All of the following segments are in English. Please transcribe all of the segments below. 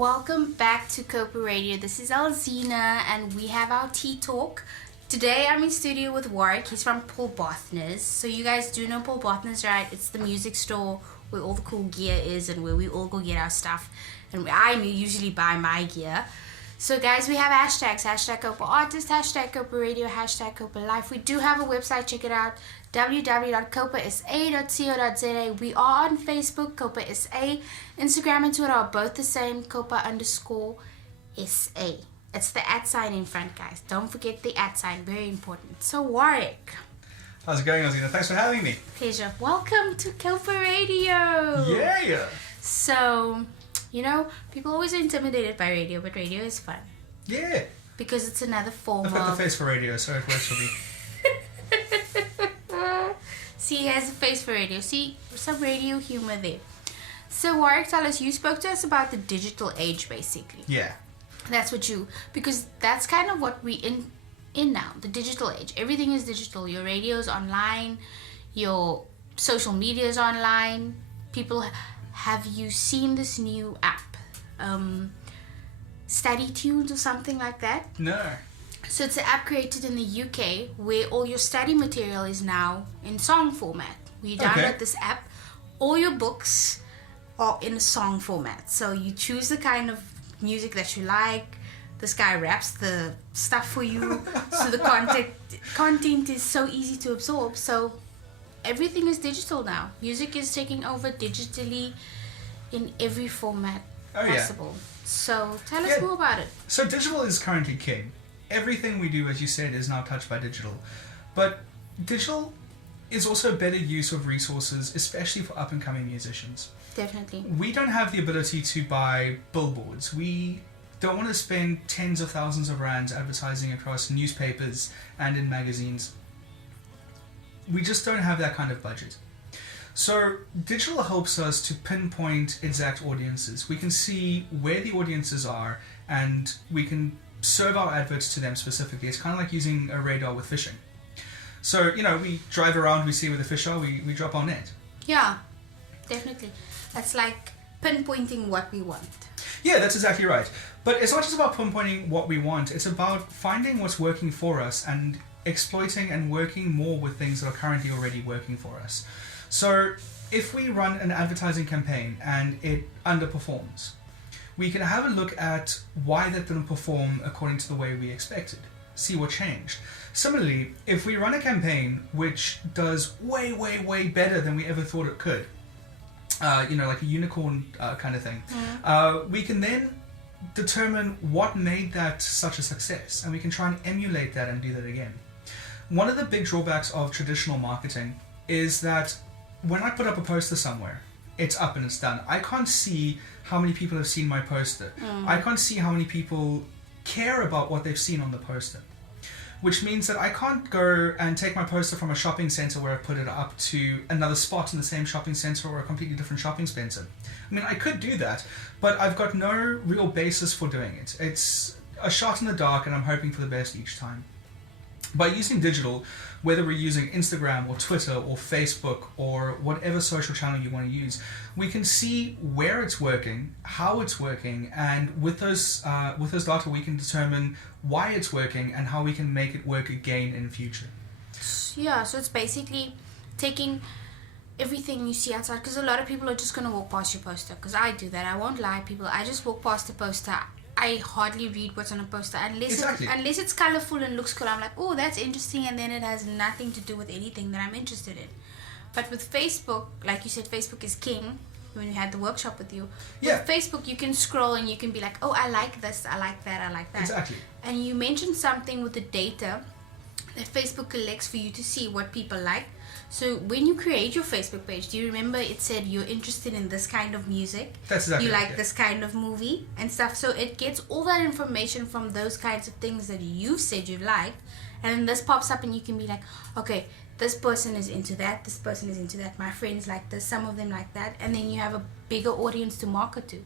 welcome back to Copa Radio. This is Alzina and we have our tea talk. Today I'm in studio with Warwick. He's from Paul Bothner's. So you guys do know Paul Bothner's, right? It's the music store where all the cool gear is and where we all go get our stuff. And I usually buy my gear. So guys, we have hashtags, hashtag Copa Artist, hashtag Copa Radio, hashtag Copa Life. We do have a website, check it out, www.copasa.co.za. We are on Facebook, Copa SA. Instagram and Twitter are both the same, Copa_SA. It's the @ in front, guys. Don't forget the @, very important. So Warwick. How's it going, Alzina? Thanks for having me. Pleasure. Welcome to Copa Radio. Yeah. So, you know, people always are intimidated by radio, but radio is fun. Yeah. Because it's another form I've got the face for radio, so it works for me. See, he has a face for radio. See, some radio humor there. So, Warwick, tell us, you spoke to us about the digital age, basically. Yeah. That's what because that's kind of what we in now, the digital age. Everything is digital. Your radio's online, your social media's online. People, have you seen this new app? Study Tunes or something like that? No. So it's an app created in the UK where all your study material is now in song format. When you download this app, all your books are in a song format. So you choose the kind of music that you like. This guy raps the stuff for you. So the content is so easy to absorb. So everything is digital now. Music is taking over digitally in every format possible. Yeah. So tell us more about it. So digital is currently king. Everything we do, as you said, is now touched by digital. But digital is also a better use of resources, especially for up-and-coming musicians. Definitely. We don't have the ability to buy billboards. We don't want to spend tens of thousands of rands advertising across newspapers and in magazines. We just don't have that kind of budget. So digital helps us to pinpoint exact audiences. We can see where the audiences are and we can serve our adverts to them specifically. It's kind of like using a radar with fishing. So, you know, we drive around, we see where the fish are, we drop our net. Yeah, definitely. That's like pinpointing what we want. Yeah, that's exactly right. But it's not just about pinpointing what we want. It's about finding what's working for us and exploiting and working more with things that are currently already working for us. So if we run an advertising campaign and it underperforms, we can have a look at why that didn't perform according to the way we expected. See what changed. Similarly, if we run a campaign which does way, way, way better than we ever thought it could, like a unicorn kind of thing, we can then determine what made that such a success, and we can try and emulate that and do that again. One of the big drawbacks of traditional marketing is that when I put up a poster somewhere, it's up and it's done. I can't see how many people have seen my poster. I can't see how many people care about what they've seen on the poster. Which means that I can't go and take my poster from a shopping center where I put it up to another spot in the same shopping center or a completely different shopping center. I mean, I could do that, but I've got no real basis for doing it. It's a shot in the dark and I'm hoping for the best each time. By using digital, whether we're using Instagram or Twitter or Facebook or whatever social channel you want to use, we can see where it's working, how it's working, and with those data we can determine why it's working and how we can make it work again in the future. Yeah, so it's basically taking everything you see outside, because a lot of people are just going to walk past your poster, because I do that. I won't lie, people. I just walk past the poster. I hardly read what's on a poster unless it's colorful and looks cool. I'm like, oh, that's interesting, and then it has nothing to do with anything that I'm interested in. But with Facebook, like you said, Facebook is king. When we had the workshop with you, with Facebook, you can scroll and you can be like, oh, I like this, I like that, I like that. Exactly. And you mentioned something with the data that Facebook collects for you to see what people like. So when you create your Facebook page, do you remember it said you're interested in this kind of music? That's exactly you right, like this kind of movie and stuff. So it gets all that information from those kinds of things that you've said you like. And then this pops up and you can be like, okay, this person is into that, this person is into that, my friends like this, some of them like that. And then you have a bigger audience to market to.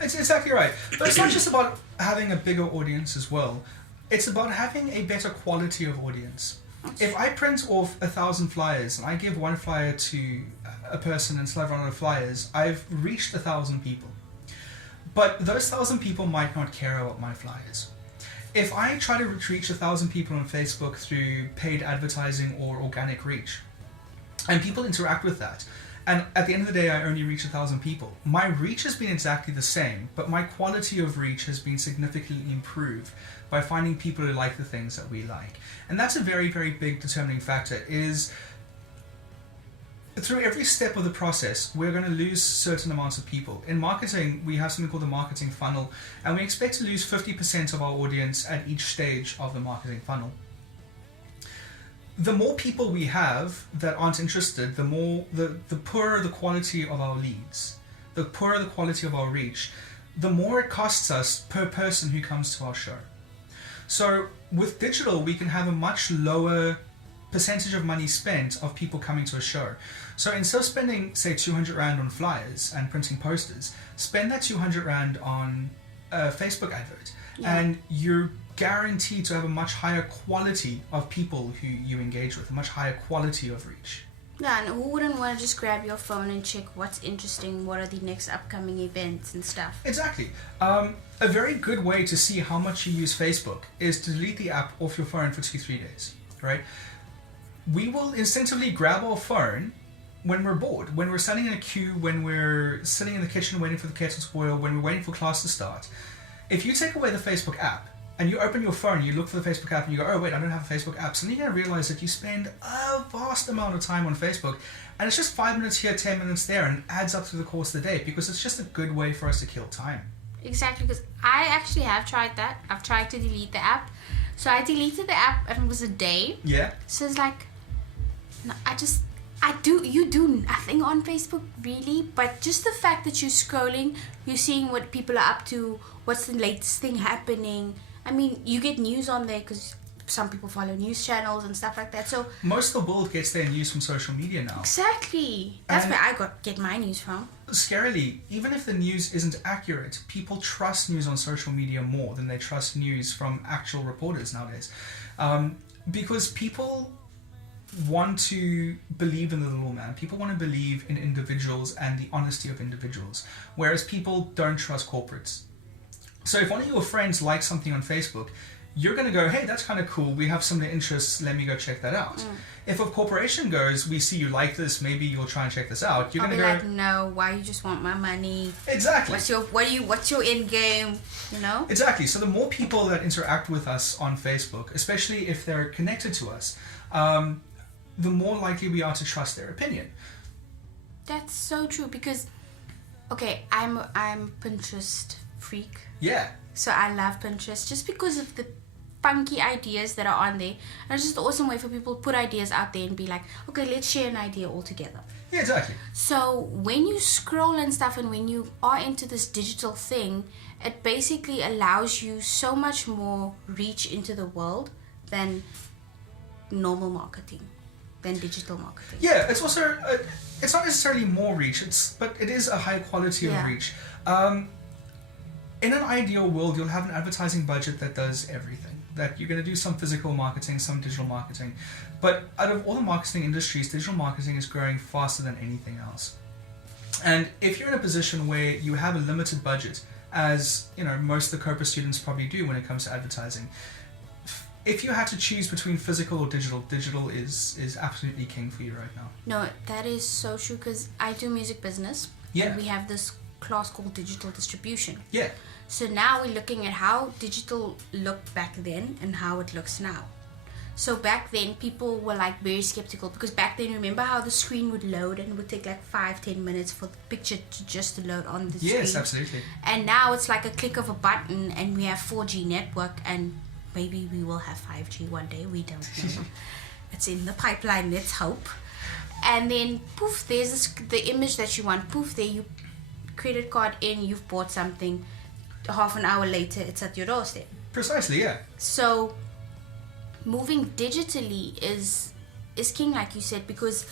It's exactly right. But it's not just about having a bigger audience as well. It's about having a better quality of audience. If I print off 1,000 flyers and I give one flyer to a person and still have run out of flyers, I've reached 1,000 people. But those 1,000 people might not care about my flyers. If I try to reach 1,000 people on Facebook through paid advertising or organic reach, and people interact with that, and at the end of the day I only reach 1,000 people, my reach has been exactly the same, but my quality of reach has been significantly improved by finding people who like the things that we like. And that's a very, very big determining factor, is through every step of the process, we're going to lose certain amounts of people. In marketing, we have something called the marketing funnel, and we expect to lose 50% of our audience at each stage of the marketing funnel. The more people we have that aren't interested, the poorer the quality of our leads, the poorer the quality of our reach, the more it costs us per person who comes to our show. So with digital, we can have a much lower percentage of money spent of people coming to a show. So instead of spending, say, 200 Rand on flyers and printing posters, spend that 200 Rand on a Facebook advert. Yeah. And you're guaranteed to have a much higher quality of people who you engage with, a much higher quality of reach. Yeah, and who wouldn't want to just grab your phone and check what's interesting, what are the next upcoming events and stuff? Exactly. A very good way to see how much you use Facebook is to delete the app off your phone for 2-3 days, right? We will instinctively grab our phone when we're bored, when we're standing in a queue, when we're sitting in the kitchen waiting for the kettle to boil, when we're waiting for class to start. If you take away the Facebook app and you open your phone, you look for the Facebook app and you go, oh wait, I don't have a Facebook app. Suddenly you're going to realize that you spend a vast amount of time on Facebook, and it's just 5 minutes here, 10 minutes there, and it adds up through the course of the day because it's just a good way for us to kill time. Exactly, because I actually have tried that. I've tried to delete the app. So I deleted the app and it was a day. Yeah. So it's like, no, you do nothing on Facebook really, but just the fact that you're scrolling, you're seeing what people are up to, what's the latest thing happening. I mean, you get news on there because some people follow news channels and stuff like that. So most of the world gets their news from social media now. Exactly. That's where I get my news from. Scarily, even if the news isn't accurate, people trust news on social media more than they trust news from actual reporters nowadays. Because people want to believe in the little man. People want to believe in individuals and the honesty of individuals, whereas people don't trust corporates. So if one of your friends likes something on Facebook, you're going to go, hey, that's kind of cool. We have similar interests. Let me go check that out. If a corporation goes, we see you like this, maybe you'll try and check this out. You're going to go, like, no, why you just want my money? Exactly. What's your end game? You know? Exactly. So the more people that interact with us on Facebook, especially if they're connected to us, the more likely we are to trust their opinion. That's so true because, okay, I'm Pinterest freak. Yeah. So I love Pinterest just because of the funky ideas that are on there. And it's just an awesome way for people to put ideas out there and be like, okay, let's share an idea all together. Yeah, exactly. So when you scroll and stuff and when you are into this digital thing, it basically allows you so much more reach into the world than normal marketing. Than digital marketing. Yeah, it's also it's not necessarily more reach, but it is a high quality of reach. In an ideal world, you'll have an advertising budget that does everything. That you're going to do some physical marketing, some digital marketing, but out of all the marketing industries, digital marketing is growing faster than anything else. And if you're in a position where you have a limited budget, as you know, most of the Copa students probably do when it comes to advertising. If you had to choose between physical or digital is absolutely king for you right now. No, that is so true because I do music business. Yeah. And we have this class called digital distribution. Yeah. So now we're looking at how digital looked back then and how it looks now. So back then people were like very skeptical because back then remember how the screen would load and it would take like 5-10 minutes for the picture to load on the screen. Yes, absolutely. And now it's like a click of a button and we have 4G network and maybe we will have 5G one day, we don't know. It's in the pipeline, let's hope. And then poof, there's the image that you want. Poof, there you credit card in, you've bought something. Half an hour later, it's at your doorstep. Precisely, yeah. So moving digitally is king, like you said, because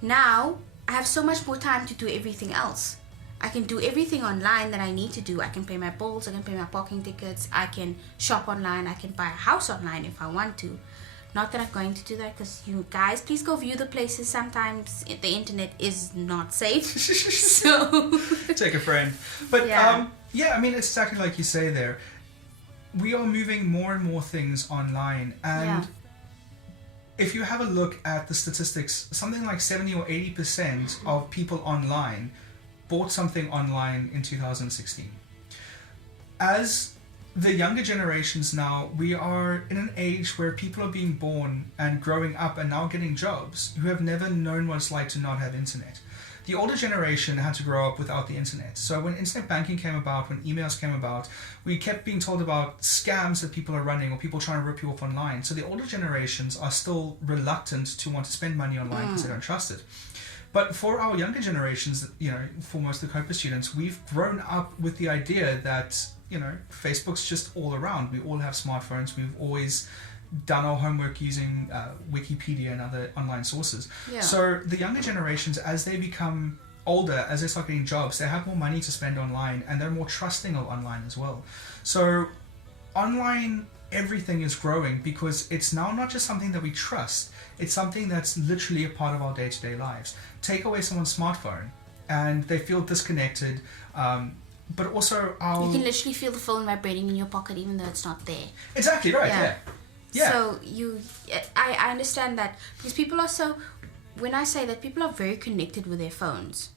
now I have so much more time to do everything else. I can do everything online that I need to do. I can pay my bills, I can pay my parking tickets, I can shop online, I can buy a house online if I want to. Not that I'm going to do that because you guys, please go view the places. Sometimes the internet is not safe. So take a friend. But yeah. Yeah, I mean, it's exactly like you say there. We are moving more and more things online, and if you have a look at the statistics, something like 70 or 80% of people online bought something online in 2016. As the younger generations now, we are in an age where people are being born and growing up and now getting jobs who have never known what it's like to not have internet. The older generation had to grow up without the internet. So when internet banking came about, when emails came about, we kept being told about scams that people are running or people trying to rip you off online. So the older generations are still reluctant to want to spend money online because they don't trust it. But for our younger generations, for most of the Copa students, we've grown up with the idea that, Facebook's just all around. We all have smartphones. We've always done our homework using Wikipedia and other online sources. Yeah. So the younger generations, as they become older, as they start getting jobs, they have more money to spend online, and they're more trusting of online as well. So online, everything is growing because it's now not just something that we trust, it's something that's literally a part of our day-to-day lives. Take away someone's smartphone and they feel disconnected, but also you can literally feel the phone vibrating in your pocket even though it's not there. Exactly right. Yeah. So I understand that, because people are when I say that, people are very connected with their phones.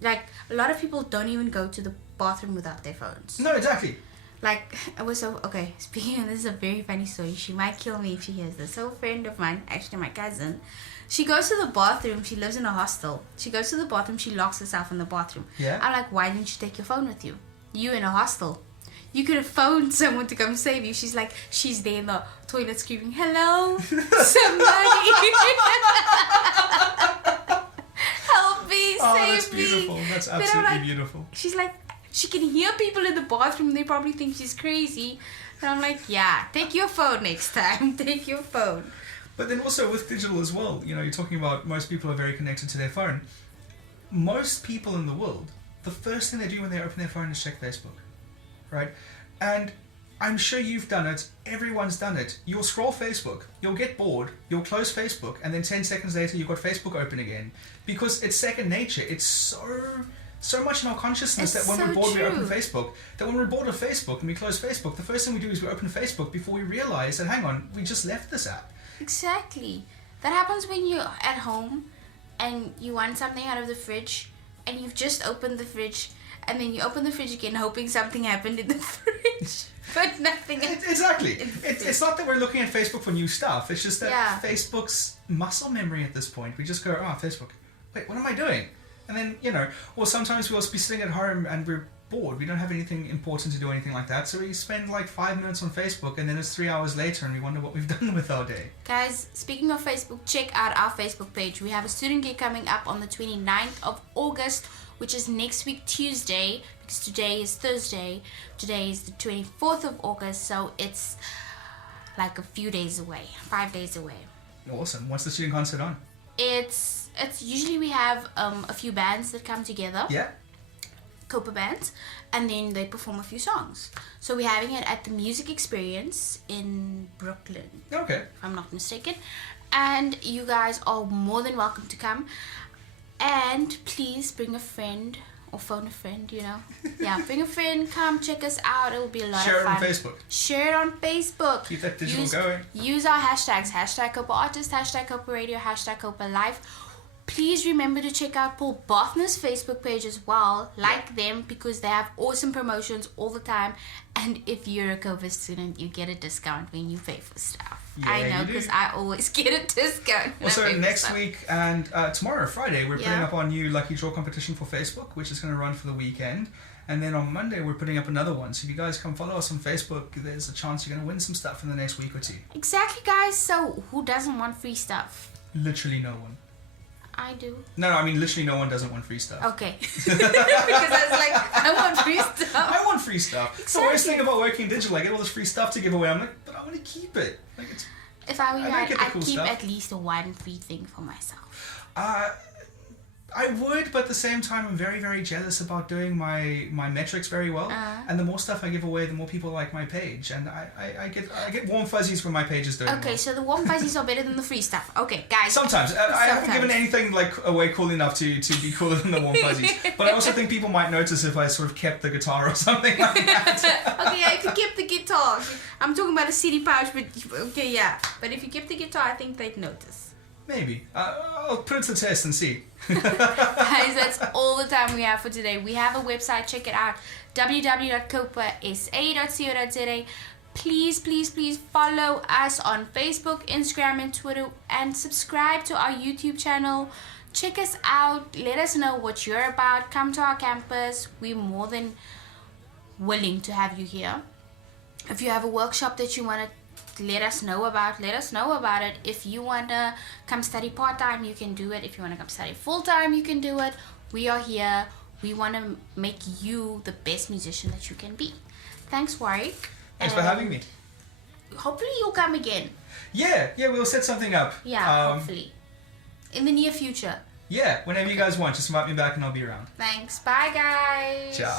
Like, a lot of people don't even go to the bathroom without their phones. No, exactly. Like, speaking of this is a very funny story. She might kill me if she hears this. So a friend of mine, actually my cousin, she goes to the bathroom. She lives in a hostel. She goes to the bathroom. She locks herself in the bathroom. Yeah. I'm like, why didn't you take your phone with you? You in a hostel. You could have phoned someone to come save you. She's like, she's there in the toilet screaming, hello, somebody. Help me, save me. That's beautiful. That's absolutely beautiful. She's like, she can hear people in the bathroom. They probably think she's crazy. And I'm like, yeah, take your phone next time. Take your phone. But then also with digital as well, you're talking about most people are very connected to their phone. Most people in the world, the first thing they do when they open their phone is check Facebook, right? And I'm sure you've done it. Everyone's done it. You'll scroll Facebook, you'll get bored, you'll close Facebook, and then 10 seconds later you've got Facebook open again. Because it's second nature. It's so much in our consciousness that when we're bored, we open Facebook. That when we're bored of Facebook and we close Facebook, the first thing we do is we open Facebook before we realize that, hang on, we just left this app. Exactly. That happens when you're at home and you want something out of the fridge and you've just opened the fridge, and then you open the fridge again hoping something happened in the fridge, but nothing. Exactly. It's not that we're looking at Facebook for new stuff. It's just that Facebook's muscle memory at this point. We just go, Facebook. Wait, what am I doing? And then, or sometimes we'll be sitting at home and we're bored. We don't have anything important to do, anything like that. So we spend like 5 minutes on Facebook, and then it's 3 hours later and we wonder what we've done with our day. Guys, speaking of Facebook, check out our Facebook page. We have a student gig coming up on the 29th of August, which is next week Tuesday, because today is Thursday. Today is the 24th of August, so it's like a few days away, 5 days away. Awesome. What's the student concert on? It's usually we have a few bands that come together. Yeah. Copa bands, and then they perform a few songs. So we're having it at the Music Experience in Brooklyn. Okay. If I'm not mistaken. And you guys are more than welcome to come. And please bring a friend or phone a friend, Yeah, bring a friend, come check us out. It will be a lot of fun. Share it on Facebook. Share it on Facebook. Keep that digital going. Use our hashtags, #Copa Artist, #Copa Radio, #Copa Life. Please remember to check out Paul Bothner's Facebook page as well. Like them, because they have awesome promotions all the time. And if you're a Copa student, you get a discount when you pay for stuff. Yeah, I know, because I always get a discount. Also, next week and tomorrow, Friday, we're putting up our new Lucky Draw competition for Facebook, which is going to run for the weekend. And then on Monday, we're putting up another one. So if you guys come follow us on Facebook, there's a chance you're going to win some stuff in the next week or two. Exactly, guys. So who doesn't want free stuff? Literally no one. I do. No, I mean literally no one doesn't want free stuff. Okay. Because I was like, I want free stuff. I want free stuff. Exactly. It's the worst thing about working digital. I get all this free stuff to give away. I'm like, but I want to keep it. Like, if I were you, I'd keep at least one free thing for myself. I would, but at the same time, I'm very, very jealous about doing my metrics very well. And the more stuff I give away, the more people like my page, and I get warm fuzzies when my page is doing Okay, well. so the warm fuzzies are better than the free stuff. Okay, guys. Sometimes. I haven't given anything like away cool enough to be cooler than the warm fuzzies. But I also think people might notice if I sort of kept the guitar or something like that. Okay, yeah, if you kept the guitar. I'm talking about a CD pouch, but okay, yeah. But if you kept the guitar, I think they'd notice. Maybe. I'll put it to the test and see. Guys, that's all the time we have for today. We have a website. Check it out. www.copasa.co.za. Please, please, please follow us on Facebook, Instagram, and Twitter. And subscribe to our YouTube channel. Check us out. Let us know what you're about. Come to our campus. We're more than willing to have you here. If you have a workshop that you want to let us know about it. If you want to come study part-time, you can do it. If you want to come study full-time, you can do it. We are here. We want to make you the best musician that you can be. Thanks, Warwick. Thanks for having me. Hopefully you'll come again. Yeah, we'll set something up. Yeah, hopefully. In the near future. Yeah, whenever you guys want, just invite me back and I'll be around. Thanks. Bye, guys. Ciao.